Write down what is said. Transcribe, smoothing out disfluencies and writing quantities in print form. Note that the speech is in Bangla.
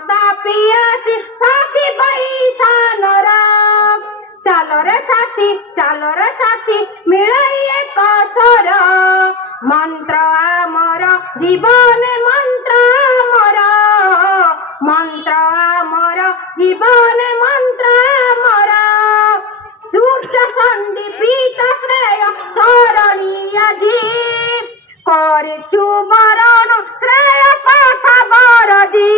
ପିଆସି ସାଥି ପଇସାନର ଚାଲ ରେ ସାଥି ମିଳାଇ ଏକ ସ୍ୱର ମନ୍ତ୍ର ଆମର ଜୀବନେ ମନ୍ତ୍ର ଆମର ଜୀବନେ ମନ୍ତ୍ର ଆମର সূর্য সন্দীপিত শ্রেয় সরণী আজি করেছু বরণ শ্রেয় পাঠ বরজি